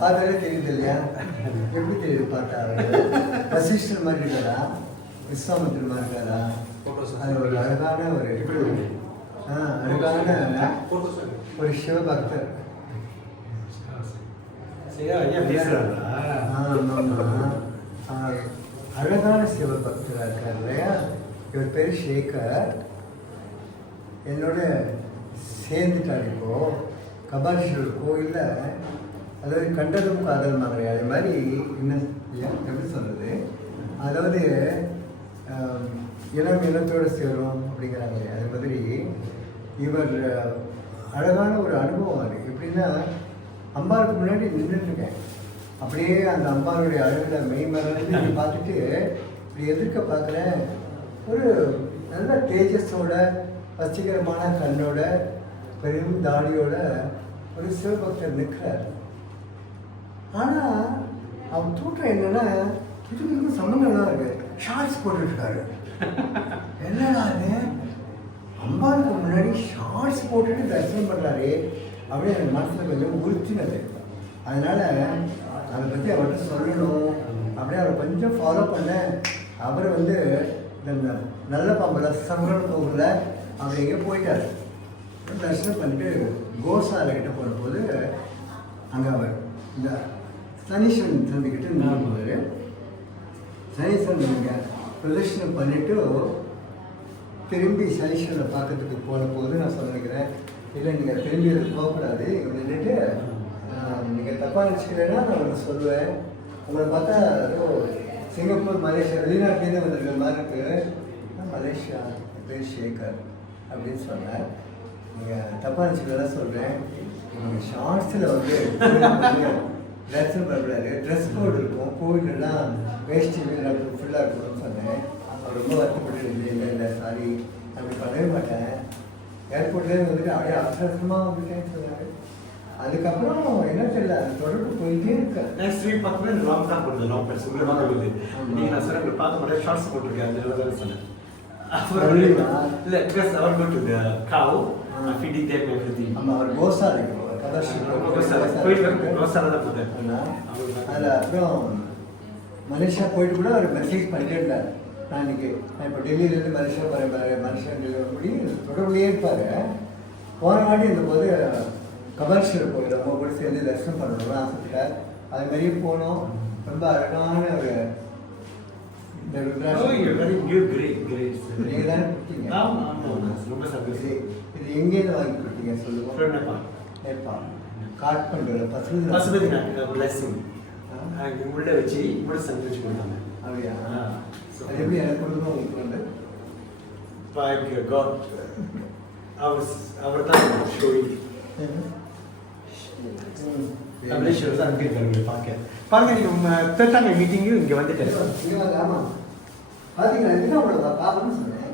பார்த்தாலே தெரியுது இல்லையா? எப்படி தெரியுது பார்த்தா? வசிஷ்டர் மாதிரி இருக்காரா, விஸ்வாமித்திரர் மாதிரி இருக்காரா? அது ஒரு அழகான ஒரு அழகான ஒரு சிவபக்தர். அழகான சிவபக்தராக இருக்கார் இல்லையா? இவர் பேர் சேகர். என்னோட சேர்ந்துட்டார். இப்போ கபாலீஸ்வரர் கோயிலில், அதாவது கண்டதும் காதல் மகளை, அது மாதிரி என்ன எப்படி சொல்கிறது, அதாவது இனம் இனத்தோடு சேரும் அப்படிங்கிறாங்க இல்லையா? அது மாதிரி இவர் அழகான ஒரு அனுபவம் அது. எப்படின்னா, அம்பாளுக்கு முன்னாடி நின்றுட்டுருக்கேன், அப்படியே அந்த அம்பாளுடைய அழகில் மெய்மறந்து பார்த்துட்டு இப்படி எதிர்க்க பார்க்குறேன். ஒரு நல்ல தேஜஸோட, வசீகரமான கண்ணோட, பெரும் தாடியோட ஒரு சிவபக்தர் நிற்கிறார். ஆனால் அவன் தோற்றம் என்னன்னா, இதுக்கு சம்மந்தம்லாம் இருக்கு. ஷார்ட்ஸ் போட்டுருக்காரு. என்னடா அது, அம்பாளுக்கு முன்னாடி ஷார்ட்ஸ் போட்டுட்டு தரிசனம் பண்ணுறாரு அப்படின்னு எனக்கு மனசில் கொஞ்சம் உறுத்தினது. அதனால் அதை பற்றி அவர்கிட்ட சொல்லணும் அப்படியே அவரை கொஞ்சம் ஃபாலோ பண்ண. அவர் இந்த நல்ல பாம்பில் சங்கரன் கோவிலில் அவர் எங்கே போயிட்டார். தரிசனம் பண்ணிட்டு கோசாலை கிட்ட போகும்போது அங்கே அவர் இந்த சனீஸ்வரன் சந்திக்கிட்டு நின்றுவார். சனீஸ்வரன் நீங்கள் பிரதர்ஷனம் பண்ணிவிட்டு திரும்பி சனீஸ்வரனை பார்க்கறதுக்கு போன போது நான் சொல்லிக்கிறேன், இல்லை நீங்கள் திரும்பி அது போகக்கூடாது, இங்கே நின்றுட்டு நீங்கள் தப்பாக நினச்சிக்கிறேன்னா நான் உங்களுக்கு சொல்லுவேன். உங்களை பார்த்தா ஏதோ சிங்கப்பூர், மலேசியா, வெளிநாட்டிலேருந்து வந்திருக்கிற மாதிரி இருக்குது. மலேசியா பேர் சேகர் அப்படின்னு சொன்னேன். நீங்கள் தப்பாக நினச்சிக்கிறதா சொல்கிறேன். நீங்கள் ஷார்ட்ஸில் ட்ரெஸ்ஸும் பண்ணக்கூடாது, ட்ரெஸ் கோடு இருக்கும், கோவிலெல்லாம் வேஷ்டி ஃபுல்லாக இருக்கணும்னு சொன்னேன். அவர் ரொம்ப வருத்தப்பட்டு இல்லை சாரி அப்படி பண்ணவே மாட்டேன், ஏர்போர்ட்லேருந்து வந்துட்டு அப்படியே அவசரமாக வந்துட்டேன்னு சொன்னார். அதுக்கப்புறம் என்ன தெரியல, அது தொடர்பு போயிட்டே இருக்கு. நெக்ஸ்ட் வீக் பார்க்கும்போது லாங் தான் போடுது, லாங் பேண்ட் உங்களை தான் போடுது. நீங்கள் நான் சார் உங்களை பார்த்த மாதிரி ஷார்ட்ஸ் போட்டிருக்கேன், அதனால தான் சொன்னேன். இல்லை பிகாஸ் அவர் got to the cow feeding them everything. ஆமாம், அவர் கோசா இருக்கும், அதில் அப்புறம் மலேசியா போயிட்டு கூட அவர் மெசேஜ் பண்ணிட்டே இருந்தார். நான் இப்போ டெல்லியிலேருந்து மலேசியா வரேன், மலேசியா டெல்லி முடி தொடர்புலேயே இருப்பார். போன வாட்டி இருந்தபோது கபாலீஸ்வரர் கோயில் ரொம்ப கூட சேர்ந்து தரிசனம் பண்ணணும்னு ஆசைப்பட்டார். அது மாதிரியே போனோம். ரொம்ப அழகான ஒரு இந்த நீங்கள் தானே கொடுத்தீங்க. இது எங்கேருந்து வாங்கி கொடுத்தீங்க சொல்லுவோம். நேபாள் காட்மண்டுல பசுபதி பிளஸிங் உள்ளே வச்சு கூட சங்கு வச்சு கொடுத்தாங்க. அப்படியா? அது எப்படி எனக்கு கொடுக்கணும் உங்களுக்கு வந்து அவர் தான் ஷோயிங் கமலேஸ்வரர் தான் இருக்காரு. பாருங்க நீங்கள் தேர்ட்டாங்க மீட்டிங்கு இங்கே வந்துட்டேன். ஆமாம், பார்த்தீங்களா? இதுதான் உங்களை பார்க்கணும்னு சொன்னேன்.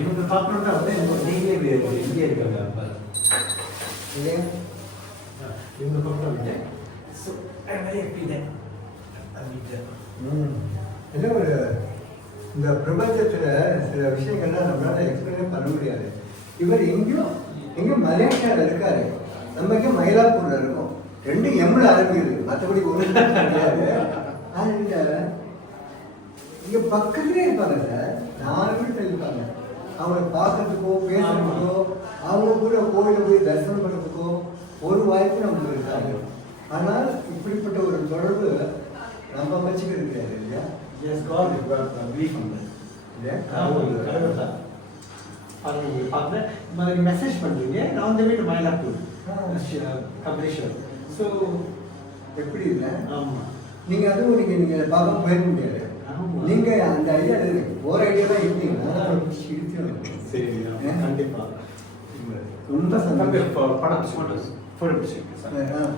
இவங்க பார்க்கணுன்னா வந்து நீங்களே இங்கே இருக்காங்க. அப்போ இல்லையா இவங்க பார்க்கணும் விட்டேன். ஸோ மாதிரி எப்படி என்ன ஒரு இந்த பிரபஞ்சத்தில் சில விஷயங்கள்லாம் நம்மளால எக்ஸ்பிளைன் பண்ண முடியாது. இவர் எங்கேயோ மலேசியாவில் இருக்காரு, நம்ம எங்கே மயிலாப்பூரில் இருக்கோம். 2 எம்ல ஆரம்பிக்குது, மற்றபடி ஒரு கிடையாது. இங்கே பக்கத்துலேயே இருப்பாங்க சார், 4 பேர் இருப்பாங்க. அவங்களை பார்க்கறதுக்கோ பேசுறதுக்கோ அவங்க கூட கோயிலில் போய் தரிசனம் பண்ணுறதுக்கோ ஒரு வாய்ப்பு நமக்கு இருக்காது. ஆனால் இப்படிப்பட்ட ஒரு தொடர்பு நம்ம அமைச்சுக்கிறது கிடையாது இல்லையா? மெசேஜ் பண்ணுறீங்க, நான் வந்து வீட்டு மயிலாப்பூர் கமலேஸ்வரர். ஸோ எப்படி இல்லை? ஆமாம், நீங்கள் அதுவும் நீங்கள் பார்க்க போயிருக்க முடியாது. நீங்கள் அந்த ஐடியா ஒரு ஐடியா தான் இருக்கீங்கன்னா சரி கண்டிப்பாக ரொம்ப சந்தோஷம். படம் ஃபோட்டோ பிடிச்சிருக்கு சார்.